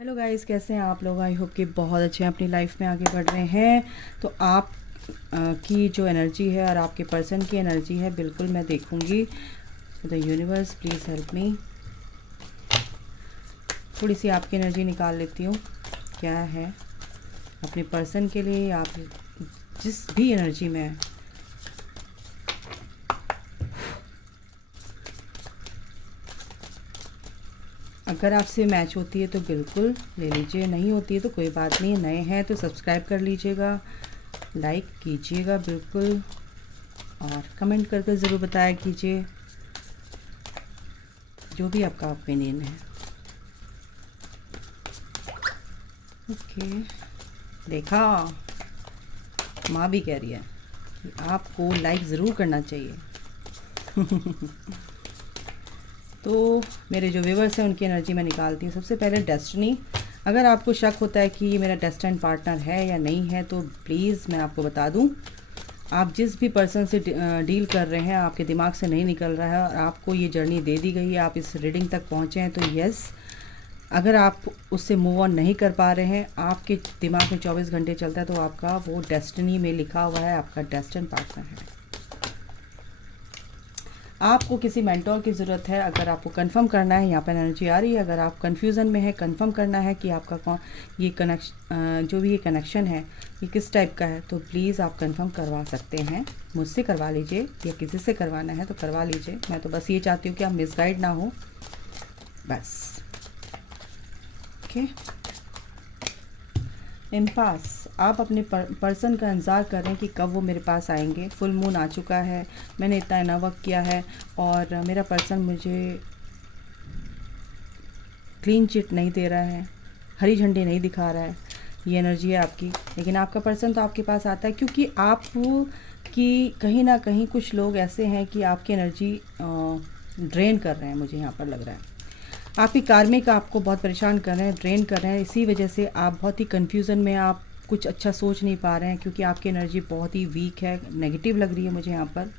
Hello guys, कैसे हैं आप लोग। आई होप कि बहुत अच्छे हैं, अपनी लाइफ में आगे बढ़ रहे हैं। तो आप की जो एनर्जी है और आपके पर्सन की एनर्जी है, बिल्कुल मैं देखूंगी। The universe please help me. थोड़ी सी आपकी एनर्जी निकाल लेती हूँ। क्या है अपने पर्सन के लिए, आप जिस भी एनर्जी में है। अगर आपसे मैच होती है तो बिल्कुल ले लीजिए, नहीं होती है तो कोई बात नहीं। नए हैं तो सब्सक्राइब कर लीजिएगा, लाइक कीजिएगा बिल्कुल, और कमेंट करके ज़रूर बताया कीजिए जो भी आपका ओपिनियन है। ओके, देखा, माँ भी कह रही है कि आपको लाइक ज़रूर करना चाहिए। तो मेरे जो व्यूवर्स हैं उनकी एनर्जी मैं निकालती हूँ। सबसे पहले डेस्टिनी। अगर आपको शक होता है कि ये मेरा डेस्टिन पार्टनर है या नहीं है, तो प्लीज़ मैं आपको बता दूँ, आप जिस भी पर्सन से डील कर रहे हैं, आपके दिमाग से नहीं निकल रहा है और आपको ये जर्नी दे दी गई है, आप इस रीडिंग तक पहुँचे हैं, तो यस, अगर आप उससे मूव ऑन नहीं कर पा रहे हैं, आपके दिमाग में 24 घंटे चलता है, तो आपका वो डेस्टिनी में लिखा हुआ है, आपका डेस्टिन पार्टनर है। आपको किसी मेंटोर की ज़रूरत है। अगर आपको कंफर्म करना है, यहाँ पर एनर्जी आ रही है, अगर आप कंफ्यूजन में है, कंफर्म करना है कि आपका कौन ये कनेक्शन, जो भी ये कनेक्शन है, ये किस टाइप का है, तो प्लीज़ आप कंफर्म करवा सकते हैं। मुझसे करवा लीजिए या किसी से करवाना है तो करवा लीजिए। मैं तो बस ये चाहती हूँ कि आप मिसगाइड ना हो, बस। Okay, impasse. आप अपने पर्सन का इंतज़ार कर रहे हैं कि कब वो मेरे पास आएंगे। फुल मून आ चुका है, मैंने इतना इना वर्क किया है और मेरा पर्सन मुझे क्लीन चिट नहीं दे रहा है, हरी झंडी नहीं दिखा रहा है। ये एनर्जी है आपकी। लेकिन आपका पर्सन तो आपके पास आता है, क्योंकि आप की कहीं ना कहीं कुछ लोग ऐसे हैं कि आपकी एनर्जी ड्रेन कर रहे हैं, मुझे यहाँ पर लग रहा है। आपकी कार्मिक आपको बहुत परेशान कर रहे हैं, ड्रेन कर रहे हैं। इसी वजह से आप बहुत ही कन्फ्यूज़न में, आप कुछ अच्छा सोच नहीं पा रहे हैं, क्योंकि आपकी एनर्जी बहुत ही वीक है, नेगेटिव लग रही है मुझे यहाँ पर।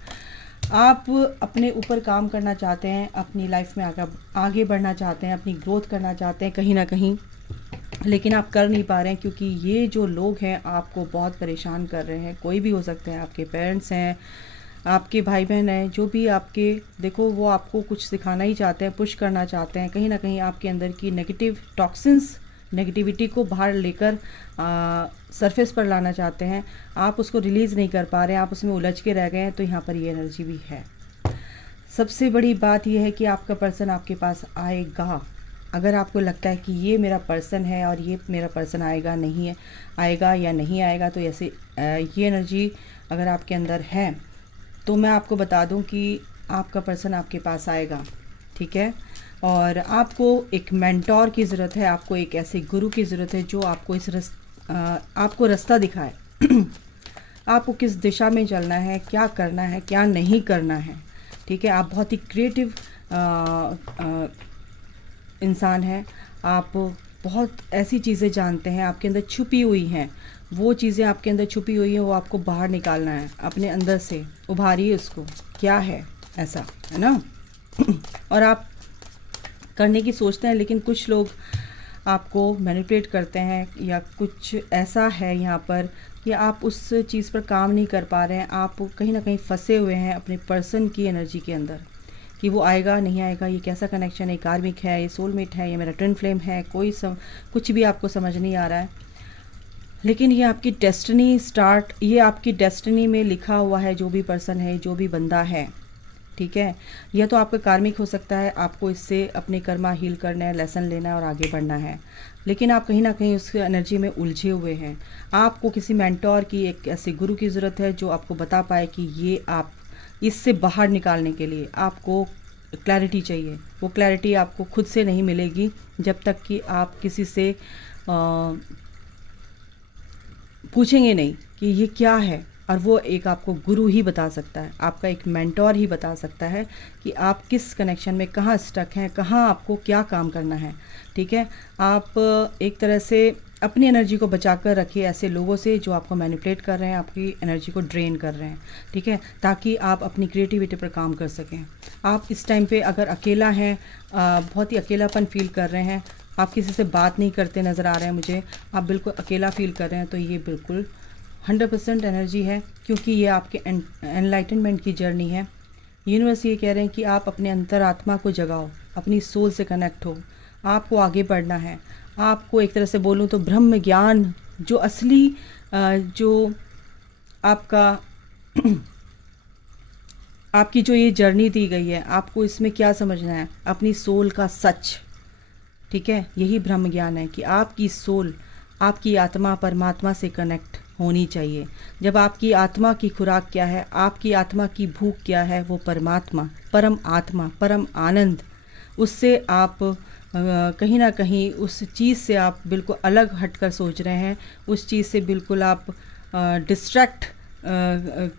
आप अपने ऊपर काम करना चाहते हैं, अपनी लाइफ में आगे बढ़ना चाहते हैं, अपनी ग्रोथ करना चाहते हैं कहीं ना कहीं, लेकिन आप कर नहीं पा रहे हैं, क्योंकि ये जो लोग हैं आपको बहुत परेशान कर रहे हैं। कोई भी हो सकते हैं, आपके पेरेंट्स हैं, आपके भाई बहन हैं, जो भी आपके, देखो, वो आपको कुछ सिखाना ही चाहते हैं, पुश करना चाहते हैं। कहीं ना कहीं आपके अंदर की नेगेटिव टॉक्सिन्स, नेगेटिविटी को बाहर लेकर सरफेस पर लाना चाहते हैं। आप उसको रिलीज़ नहीं कर पा रहे हैं, आप उसमें उलझ के रह गए हैं। तो यहाँ पर ये एनर्जी भी है। सबसे बड़ी बात यह है कि आपका पर्सन आपके पास आएगा। अगर आपको लगता है कि ये मेरा पर्सन है और ये मेरा पर्सन आएगा नहीं है, आएगा या नहीं आएगा, तो ऐसे ये एनर्जी अगर आपके अंदर है, तो मैं आपको बता दूं कि आपका पर्सन आपके पास आएगा, ठीक है। और आपको एक मेंटोर की ज़रूरत है, आपको एक ऐसे गुरु की ज़रूरत है जो आपको आपको रास्ता दिखाए। आपको किस दिशा में चलना है, क्या करना है, क्या नहीं करना है, ठीक है। आप बहुत ही क्रिएटिव इंसान हैं। आप बहुत ऐसी चीज़ें जानते हैं, आपके अंदर छुपी हुई हैं। वो चीज़ें आपके अंदर छुपी हुई हैं, वो आपको बाहर निकालना है, अपने अंदर से उभारिए उसको। क्या है ऐसा, है ना। और आप करने की सोचते हैं, लेकिन कुछ लोग आपको मैनिपुलेट करते हैं, या कुछ ऐसा है यहाँ पर कि आप उस चीज़ पर काम नहीं कर पा रहे हैं। आप कहीं ना कहीं फंसे हुए हैं अपने पर्सन की एनर्जी के अंदर, कि वो आएगा नहीं आएगा, ये कैसा कनेक्शन है, कार्मिक है, ये सोलमेट है, ये मेरा ट्विन फ्लेम है, कुछ भी आपको समझ नहीं आ रहा है। लेकिन ये आपकी डेस्टिनी ये आपकी डेस्टिनी में लिखा हुआ है, जो भी पर्सन है, जो भी बंदा है, ठीक है। यह तो आपका कार्मिक हो सकता है, आपको इससे अपने कर्मा हील करना है, लेसन लेना है और आगे बढ़ना है। लेकिन आप कहीं ना कहीं उस एनर्जी में उलझे हुए हैं। आपको किसी मेंटोर की, एक ऐसे गुरु की ज़रूरत है जो आपको बता पाए कि ये आप इससे बाहर निकालने के लिए आपको क्लैरिटी चाहिए। वो क्लैरिटी आपको खुद से नहीं मिलेगी जब तक कि आप किसी से पूछेंगे नहीं कि ये क्या है। और वो एक आपको गुरु ही बता सकता है, आपका एक मेंटोर ही बता सकता है कि आप किस कनेक्शन में कहाँ स्टक हैं, कहाँ आपको क्या काम करना है, ठीक है। आप एक तरह से अपनी एनर्जी को बचा कर रखिए ऐसे लोगों से जो आपको मैनिपुलेट कर रहे हैं, आपकी एनर्जी को ड्रेन कर रहे हैं, ठीक है, ताकि आप अपनी क्रिएटिविटी पर काम कर सकें। आप इस टाइम पे अगर अकेला हैं, बहुत ही अकेलापन फील कर रहे हैं, आप किसी से बात नहीं करते नज़र आ रहे हैं मुझे, आप बिल्कुल अकेला फील कर रहे हैं, तो ये बिल्कुल 100% एनर्जी है, क्योंकि ये आपके एनलाइटनमेंट की जर्नी है। यूनिवर्स ये कह रहे हैं कि आप अपने अंतरात्मा को जगाओ, अपनी सोल से कनेक्ट हो, आपको आगे बढ़ना है। आपको एक तरह से बोलूँ तो ब्रह्म ज्ञान जो असली जो आपका आपकी जो ये जर्नी दी गई है, आपको इसमें क्या समझना है, अपनी सोल का सच, ठीक है। यही ब्रह्म ज्ञान है कि आपकी सोल, आपकी आत्मा परमात्मा से कनेक्ट होनी चाहिए। जब आपकी आत्मा की खुराक क्या है, आपकी आत्मा की भूख क्या है, वो परमात्मा, परम आत्मा, परम आनंद, उससे आप कहीं ना कहीं उस चीज़ से आप बिल्कुल अलग हटकर सोच रहे हैं, उस चीज़ से बिल्कुल आप डिस्ट्रैक्ट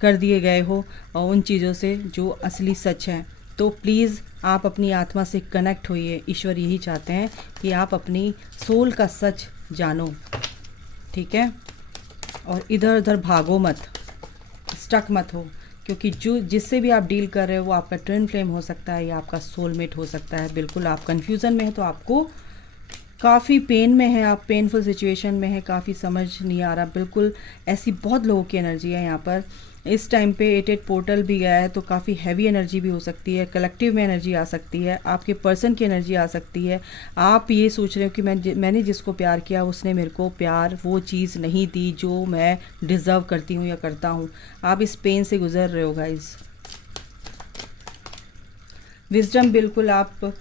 कर दिए गए हो उन चीज़ों से जो असली सच है। तो प्लीज़ आप अपनी आत्मा से कनेक्ट होइए। ईश्वर यही चाहते हैं कि आप अपनी सोल का सच जानो, ठीक है। और इधर उधर भागो मत, स्टक मत हो, क्योंकि जो जिससे भी आप डील कर रहे हो वो आपका ट्विन फ्लेम हो सकता है या आपका सोलमेट हो सकता है। बिल्कुल आप कंफ्यूजन में हैं, तो आपको काफ़ी पेन में है, आप पेनफुल सिचुएशन में है, काफ़ी समझ नहीं आ रहा। बिल्कुल ऐसी बहुत लोगों की एनर्जी है यहाँ पर। इस टाइम पे 88 पोर्टल भी गया है, तो काफ़ी हैवी एनर्जी भी हो सकती है, कलेक्टिव में एनर्जी आ सकती है, आपके पर्सन की एनर्जी आ सकती है। आप ये सोच रहे हो कि मैंने जिसको प्यार किया उसने मेरे को प्यार वो चीज़ नहीं दी जो मैं डिज़र्व करती हूँ या करता हूँ। आप इस पेन से गुजर रहे हो गाइस। विजडम, बिल्कुल आप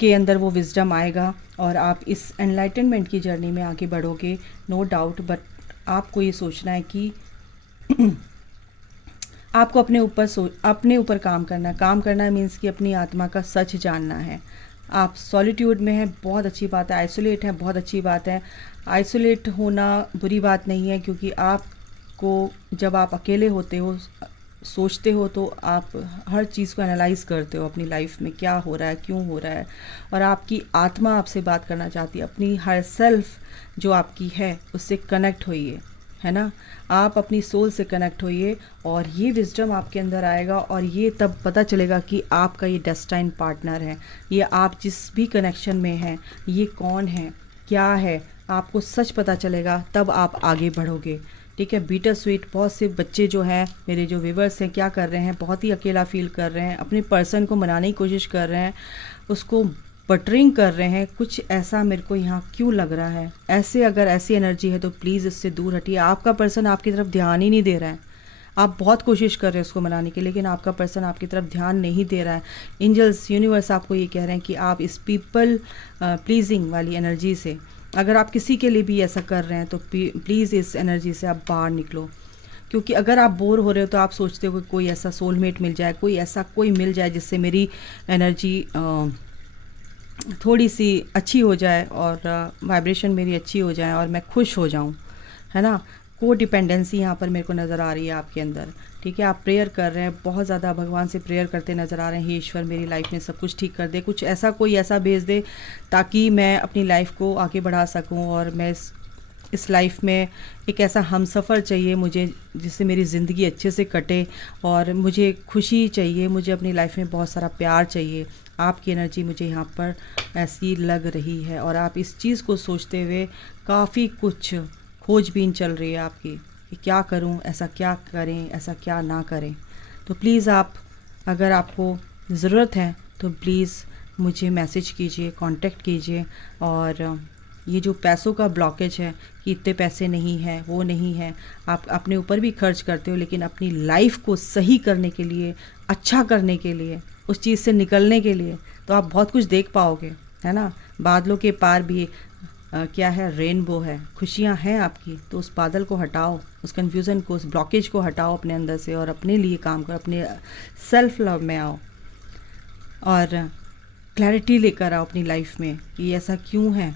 के अंदर वो विजडम आएगा और आप इस एनलाइटनमेंट की जर्नी में आगे बढ़ोगे, नो डाउट। बट आपको ये सोचना है कि आपको अपने ऊपर काम करना है मीन्स कि अपनी आत्मा का सच जानना है। आप सॉलिट्यूड में हैं, बहुत अच्छी बात है। आइसोलेट है, बहुत अच्छी बात है। आइसोलेट होना बुरी बात नहीं है, क्योंकि आपको जब आप अकेले होते हो, सोचते हो, तो आप हर चीज़ को एनालाइज करते हो, अपनी लाइफ में क्या हो रहा है, क्यों हो रहा है, और आपकी आत्मा आपसे बात करना चाहती है। अपनी हर सेल्फ जो आपकी है उससे कनेक्ट होइए, है ना। आप अपनी सोल से कनेक्ट होइए और ये विजडम आपके अंदर आएगा, और ये तब पता चलेगा कि आपका ये डेस्टाइन पार्टनर है, ये आप जिस भी कनेक्शन में हैं, ये कौन है, क्या है, आपको सच पता चलेगा, तब आप आगे बढ़ोगे, ठीक है। बीटर स्वीट, बहुत से बच्चे जो हैं, मेरे जो व्यूवर्स हैं, क्या कर रहे हैं, बहुत ही अकेला फील कर रहे हैं, अपने पर्सन को मनाने की कोशिश कर रहे हैं, उसको बटरिंग कर रहे हैं। कुछ ऐसा मेरे को यहाँ क्यों लग रहा है, ऐसे अगर ऐसी एनर्जी है तो प्लीज़ इससे दूर हटिए। आपका पर्सन आपकी तरफ ध्यान ही नहीं दे रहा है, आप बहुत कोशिश कर रहे हैं उसको मनाने की, लेकिन आपका पर्सन आपकी तरफ ध्यान नहीं दे रहा है। एंजल्स, यूनिवर्स आपको ये कह रहे हैं कि आप इस पीपल प्लीजिंग वाली एनर्जी से, अगर आप किसी के लिए भी ऐसा कर रहे हैं, तो प्लीज़ इस एनर्जी से आप बाहर निकलो। क्योंकि अगर आप बोर हो रहे हो तो आप सोचते हो कि कोई ऐसा सोलमेट मिल जाए, कोई मिल जाए जिससे मेरी एनर्जी थोड़ी सी अच्छी हो जाए और वाइब्रेशन मेरी अच्छी हो जाए और मैं खुश हो जाऊं, है ना। को डिपेंडेंसी यहाँ पर मेरे को नज़र आ रही है आपके अंदर, ठीक है। आप प्रेयर कर रहे हैं, बहुत ज़्यादा भगवान से प्रेयर करते नज़र आ रहे हैं, हे ईश्वर मेरी लाइफ में सब कुछ ठीक कर दे, कुछ ऐसा कोई ऐसा भेज दे ताकि मैं अपनी लाइफ को आगे बढ़ा सकूं, और मैं इस लाइफ में एक ऐसा हमसफ़र चाहिए मुझे जिससे मेरी ज़िंदगी अच्छे से कटे, और मुझे खुशी चाहिए, मुझे अपनी लाइफ में बहुत सारा प्यार चाहिए। आपकी एनर्जी मुझे यहाँ पर ऐसी लग रही है, और आप इस चीज़ को सोचते हुए काफ़ी कुछ खोजबीन चल रही है आपकी कि क्या करूँ, ऐसा क्या करें, ऐसा क्या ना करें। तो प्लीज़ आप, अगर आपको ज़रूरत है तो प्लीज़ मुझे मैसेज कीजिए, कांटेक्ट कीजिए। और ये जो पैसों का ब्लॉकेज है कि इतने पैसे नहीं है, वो नहीं है, आप अपने ऊपर भी खर्च करते हो, लेकिन अपनी लाइफ को सही करने के लिए, अच्छा करने के लिए, उस चीज़ से निकलने के लिए, तो आप बहुत कुछ देख पाओगे, है ना। बादलों के पार भी क्या है, रेनबो है, खुशियाँ हैं आपकी। तो उस बादल को हटाओ, उस कन्फ्यूज़न को, उस ब्लॉकेज को हटाओ अपने अंदर से, और अपने लिए काम करो, अपने सेल्फ लव में आओ और क्लैरिटी लेकर आओ अपनी लाइफ में कि ऐसा क्यों है,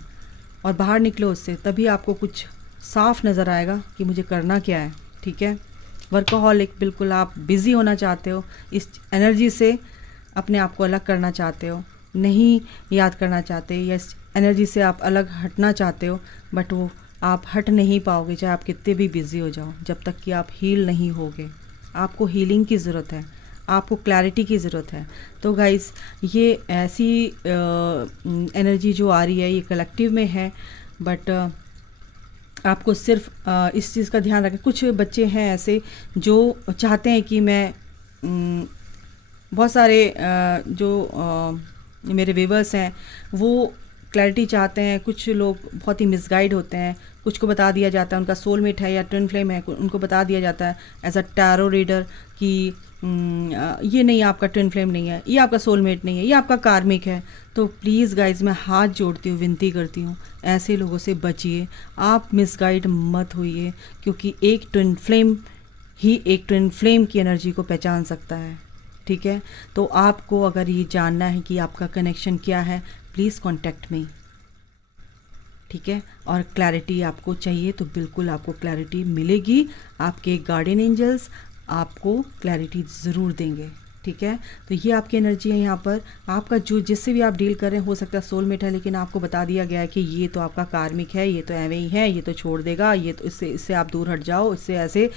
और बाहर निकलो उससे। तभी आपको कुछ साफ नज़र आएगा कि मुझे करना क्या है, ठीक है। वर्कहॉलिक, बिल्कुल आप बिज़ी होना चाहते हो, इस एनर्जी से अपने आप को अलग करना चाहते हो, नहीं याद करना चाहते, या इस एनर्जी से आप अलग हटना चाहते हो, बट वो आप हट नहीं पाओगे चाहे आप कितने भी बिज़ी हो जाओ, जब तक कि आप हील नहीं होगे। आपको हीलिंग की ज़रूरत है, आपको क्लैरिटी की ज़रूरत है। तो गाइज़ ये ऐसी एनर्जी जो आ रही है ये कलेक्टिव में है, बट आपको सिर्फ इस चीज़ का ध्यान रखें। कुछ बच्चे हैं ऐसे जो चाहते हैं कि मैं बहुत सारे मेरे व्यूअर्स हैं वो क्लैरिटी चाहते हैं। कुछ लोग बहुत ही मिसगाइड होते हैं, कुछ को बता दिया जाता है उनका सोलमेट है या ट्विन फ्लेम है, उनको बता दिया जाता है एज अ टैरो रीडर कि ये नहीं, आपका ट्विन फ्लेम नहीं है, ये आपका सोलमेट नहीं है, ये आपका कार्मिक है। तो प्लीज़ गाइज मैं हाथ जोड़ती हूँ, विनती करती हूँ, ऐसे लोगों से बचिए, आप मिसगाइड मत होइए, क्योंकि एक ट्विन फ्लेम ही एक ट्विन फ्लेम की एनर्जी को पहचान सकता है। ठीक है, तो आपको अगर ये जानना है कि आपका कनेक्शन क्या है, प्लीज़ कॉन्टेक्ट मी। ठीक है, और क्लैरिटी आपको चाहिए तो बिल्कुल आपको क्लैरिटी मिलेगी। आपके गार्डियन एंजल्स आपको क्लैरिटी ज़रूर देंगे। ठीक है, तो ये आपकी एनर्जी है। यहाँ पर आपका जो जिससे भी आप डील कर रहे हैं, हो सकता है सोलमेट है, लेकिन आपको बता दिया गया है कि ये तो आपका कार्मिक है, ये तो एवं ही है, ये तो छोड़ देगा, ये तो इससे आप दूर हट जाओ, इससे ऐसे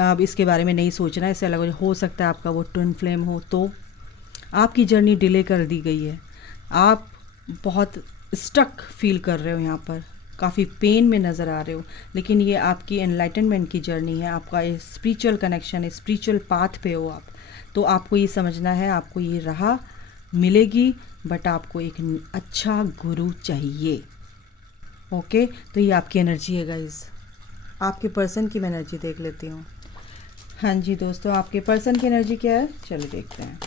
आप इसके बारे में नहीं सोचना है, इससे अलग हो सकता है आपका वो ट्विन फ्लेम हो। तो आपकी जर्नी डिले कर दी गई है, आप बहुत स्टक फील कर रहे हो, यहाँ पर काफ़ी पेन में नज़र आ रहे हो, लेकिन ये आपकी एनलाइटनमेंट की जर्नी है, आपका ये स्पिरिचुअल कनेक्शन है, स्पिरिचुअल पाथ पे हो आप। तो आपको ये समझना है, आपको ये राह मिलेगी, बट आपको एक अच्छा गुरु चाहिए। ओके, तो ये आपकी एनर्जी है गाइस। आपके पर्सन की मैं एनर्जी देख लेती हूँ। हाँ जी दोस्तों, आपके पर्सन की एनर्जी क्या है, चलो देखते हैं।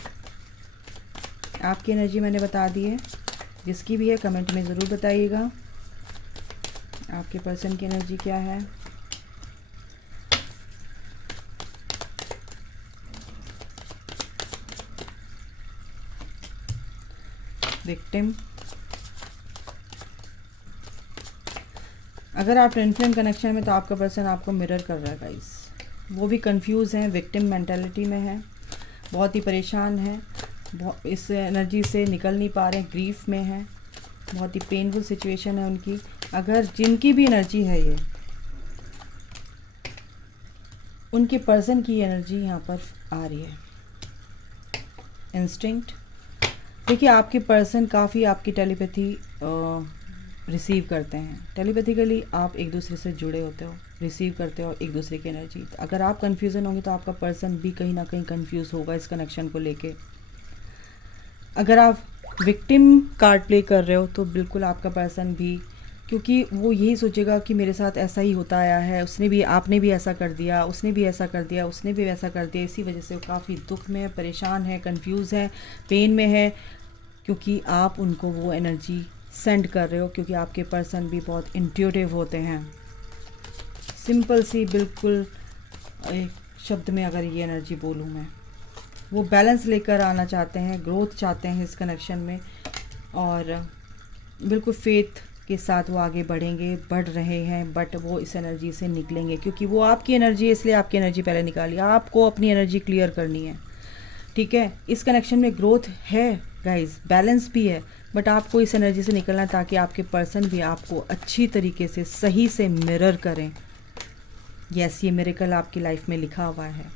आपकी एनर्जी मैंने बता दी है, जिसकी भी है कमेंट में ज़रूर बताइएगा आपके पर्सन की एनर्जी क्या है। विक्टिम, अगर आप ट्विन फ्लेम कनेक्शन में, तो आपका पर्सन आपको मिरर कर रहा है गाइस। वो भी कंफ्यूज हैं, विक्टिम मेंटालिटी में है, बहुत ही परेशान है, इस एनर्जी से निकल नहीं पा रहे हैं, ग्रीफ में है, बहुत ही पेनफुल सिचुएशन है उनकी। अगर जिनकी भी एनर्जी है ये, उनके पर्सन की एनर्जी यहाँ पर आ रही है। इंस्टिंक्ट, देखिए आपके पर्सन काफ़ी आपकी टेलीपैथी रिसीव करते हैं। टेलीपैथिकली आप एक दूसरे से जुड़े होते हो, रिसीव करते हो एक दूसरे की एनर्जी। तो अगर आप कन्फ्यूज़न होंगे तो आपका पर्सन भी कहीं ना कहीं कंफ्यूज होगा इस कनेक्शन को लेके। अगर आप विक्टिम कार्ड प्ले कर रहे हो तो बिल्कुल आपका पर्सन भी, क्योंकि वो यही सोचेगा कि मेरे साथ ऐसा ही होता आया है, उसने भी, आपने भी ऐसा कर दिया, उसने भी ऐसा कर दिया, उसने भी वैसा कर दिया। इसी वजह से वो काफ़ी दुख में है, परेशान है, कंफ्यूज है, पेन में है, क्योंकि आप उनको वो एनर्जी सेंड कर रहे हो। क्योंकि आपके पर्सन भी बहुत इंट्यूटिव होते हैं। सिंपल सी बिल्कुल एक शब्द में अगर ये एनर्जी बोलूँ मैं, वो बैलेंस लेकर आना चाहते हैं, ग्रोथ चाहते हैं इस कनेक्शन में, और बिल्कुल फेथ के साथ वो आगे बढ़ेंगे, बढ़ रहे हैं, बट वो इस एनर्जी से निकलेंगे, क्योंकि वो आपकी एनर्जी है, इसलिए आपकी एनर्जी पहले निकालिए। आपको अपनी एनर्जी क्लियर करनी है। ठीक है, इस कनेक्शन में ग्रोथ है गाइस, बैलेंस भी है, बट आपको इस एनर्जी से निकलना है ताकि आपके पर्सन भी आपको अच्छी तरीके से सही से मिरर करें। यस, ये मिरेकल आपकी लाइफ में लिखा हुआ है।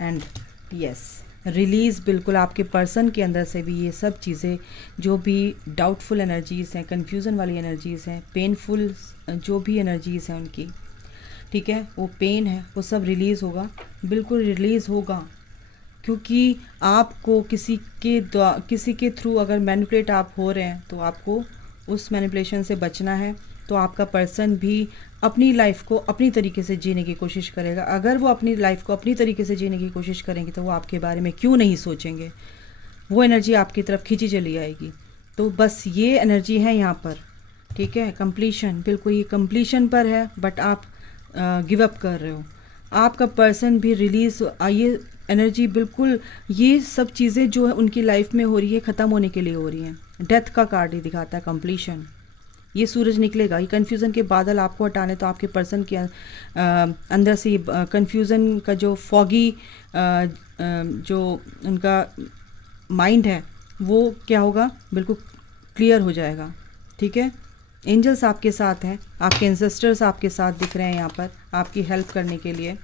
एंड यस, रिलीज़ बिल्कुल आपके पर्सन के अंदर से भी ये सब चीज़ें, जो भी डाउटफुल एनर्जीज़ हैं, कन्फ्यूज़न वाली एनर्जीज़ हैं, पेनफुल जो भी एनर्जीज़ हैं उनकी, ठीक है, वो पेन है, वो सब रिलीज़ होगा, बिल्कुल रिलीज़ होगा। क्योंकि आपको किसी के थ्रू अगर मैनिपुलेट आप हो रहे हैं तो आपको उस मैनिपुलेशन से बचना है। तो आपका पर्सन भी अपनी लाइफ को अपनी तरीके से जीने की कोशिश करेगा। अगर वो अपनी लाइफ को अपनी तरीके से जीने की कोशिश करेंगे तो वो आपके बारे में क्यों नहीं सोचेंगे, वो एनर्जी आपकी तरफ खींची चली आएगी। तो बस ये एनर्जी है यहाँ पर, ठीक है, कंप्लीशन, बिल्कुल ये कंप्लीशन पर है, बट आप गिव अप कर रहे हो। आपका पर्सन भी रिलीज़, ये एनर्जी बिल्कुल, ये सब चीज़ें जो है उनकी लाइफ में हो रही है, ख़त्म होने के लिए हो रही हैं। डेथ का कार्ड ही दिखाता है, कंप्लीशन। ये सूरज निकलेगा, ये कन्फ्यूज़न के बादल आपको हटाने, तो आपके पर्सन के अंदर से कन्फ्यूज़न का जो फॉगी जो उनका माइंड है वो क्या होगा, बिल्कुल क्लियर हो जाएगा। ठीक है, एंजल्स आपके साथ हैं, आपके एंसेस्टर्स आपके साथ दिख रहे हैं यहाँ पर आपकी हेल्प करने के लिए।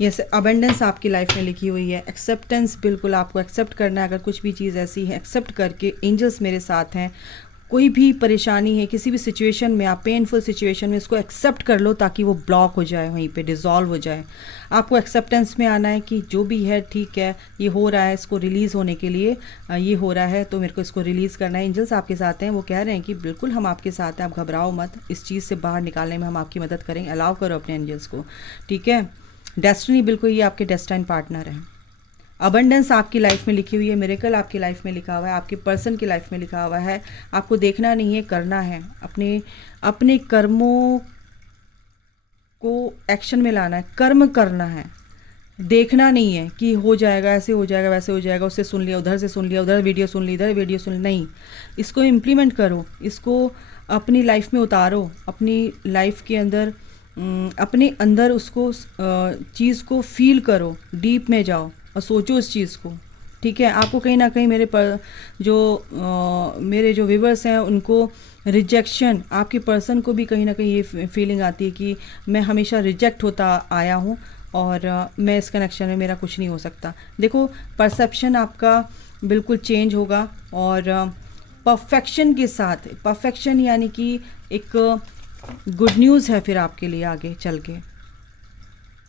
यस, अबेंडेंस आपकी लाइफ में लिखी हुई है। एक्सेप्टेंस, बिल्कुल आपको एक्सेप्ट करना है। अगर कुछ भी चीज़ ऐसी है, एक्सेप्ट करके एंजल्स मेरे साथ हैं। कोई भी परेशानी है, किसी भी सिचुएशन में, आप पेनफुल सिचुएशन में, इसको एक्सेप्ट कर लो ताकि वो ब्लॉक हो जाए, वहीं पे डिज़ोल्व हो जाए। आपको एक्सेप्टेंस में आना है कि जो भी है ठीक है, ये हो रहा है, इसको रिलीज़ होने के लिए ये हो रहा है, तो मेरे को इसको रिलीज़ करना है। एंजल्स आपके साथ हैं, वो कह रहे हैं कि बिल्कुल हम आपके साथ हैं, आप घबराओ मत, इस चीज़ से बाहर निकालने में हम आपकी मदद करेंगे। अलाउ करो अपने एंजल्स को, ठीक है। डेस्टिनी, बिल्कुल ये आपके डेस्टाइन पार्टनर हैं। अबंडेंस आपकी लाइफ में लिखी हुई है। मिरेकल आपकी लाइफ में लिखा हुआ है, आपके पर्सन की लाइफ में लिखा हुआ है। आपको देखना नहीं है, करना है। अपने कर्मों को एक्शन में लाना है, कर्म करना है। देखना नहीं है कि हो जाएगा, ऐसे हो जाएगा, वैसे हो जाएगा, उससे सुन लिया, उधर से सुन लिया, उधर वीडियो सुन ली, इधर वीडियो सुन ली, नहीं। इसको इम्प्लीमेंट करो, इसको अपनी लाइफ में उतारो, अपनी लाइफ के अंदर, अपने अंदर उसको चीज़ को फील करो, डीप में जाओ और सोचो इस चीज़ को, ठीक है। आपको कहीं ना कहीं मेरे जो व्यूवर्स हैं उनको रिजेक्शन, आपके पर्सन को भी कहीं ना कहीं ये फीलिंग आती है कि मैं हमेशा रिजेक्ट होता आया हूँ और मैं इस कनेक्शन में मेरा कुछ नहीं हो सकता। देखो, परसेप्शन आपका बिल्कुल चेंज होगा और परफेक्शन के साथ, परफेक्शन यानी कि एक गुड न्यूज़ है फिर आपके लिए आगे चल के,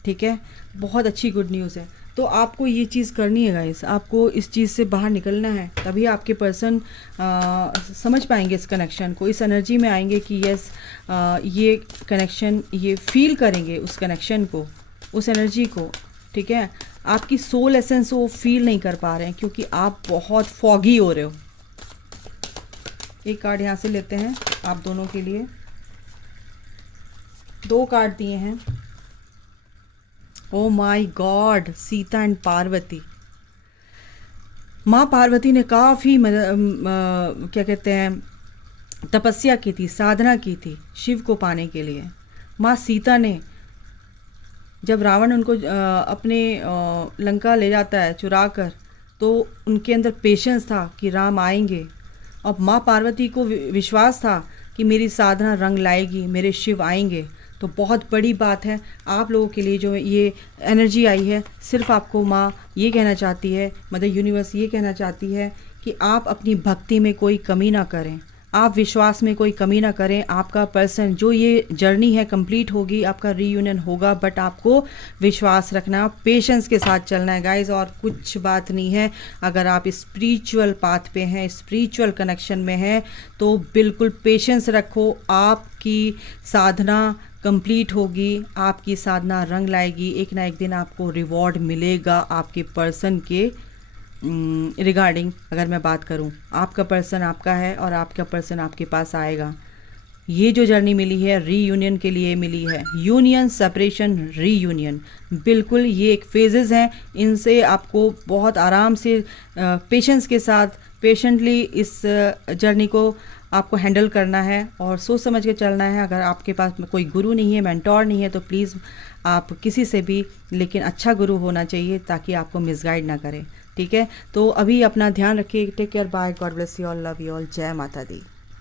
ठीक है। बहुत अच्छी गुड न्यूज़ है। तो आपको ये चीज़ करनी है गाइस, आपको इस चीज़ से बाहर निकलना है, तभी आपके पर्सन समझ पाएंगे इस कनेक्शन को, इस एनर्जी में आएंगे कि यस, ये कनेक्शन, ये फील करेंगे उस कनेक्शन को, उस एनर्जी को, ठीक है। आपकी सोल एसेंस वो फील नहीं कर पा रहे हैं क्योंकि आप बहुत फॉगी हो रहे हो। एक कार्ड यहाँ से लेते हैं आप दोनों के लिए। 2 कार्ड दिए हैं। Oh my God, Sita and Parvati. माँ पार्वती ने काफ़ी क्या कहते हैं, तपस्या की थी, साधना की थी शिव को पाने के लिए। माँ सीता ने, जब रावण उनको अपने लंका ले जाता है चुरा कर, तो उनके अंदर पेशेंस था कि राम आएंगे, और माँ पार्वती को विश्वास था कि मेरी साधना रंग लाएगी, मेरे शिव आएंगे। तो बहुत बड़ी बात है आप लोगों के लिए जो ये एनर्जी आई है। सिर्फ आपको माँ ये कहना चाहती है, मदर यूनिवर्स ये कहना चाहती है कि आप अपनी भक्ति में कोई कमी ना करें, आप विश्वास में कोई कमी ना करें। आपका पर्सन, जो ये जर्नी है कंप्लीट होगी, आपका रीयूनियन होगा, बट आपको विश्वास रखना, पेशेंस के साथ चलना है गाइज, और कुछ बात नहीं है। अगर आप स्पिरिचुअल पाथ पे हैं, स्पिरिचुअल कनेक्शन में हैं, तो बिल्कुल पेशेंस रखो। आपकी साधना कंप्लीट होगी, आपकी साधना रंग लाएगी, एक ना एक दिन आपको रिवॉर्ड मिलेगा आपके पर्सन के रिगार्डिंग। अगर मैं बात करूं, आपका पर्सन आपका है और आपका पर्सन आपके पास आएगा। ये जो जर्नी मिली है रीयूनियन के लिए मिली है, यूनियन, सेपरेशन, रीयूनियन, बिल्कुल ये एक फेजेस हैं। इनसे आपको बहुत आराम से, पेशेंस के साथ, पेशेंटली इस जर्नी को आपको हैंडल करना है और सोच समझ के चलना है। अगर आपके पास कोई गुरु नहीं है, मेंटोर नहीं है, तो प्लीज़ आप किसी से भी, लेकिन अच्छा गुरु होना चाहिए ताकि आपको मिसगाइड ना करे, ठीक है। तो अभी अपना ध्यान रखिए। Take care, bye, God bless you all, love you all, जय माता दी।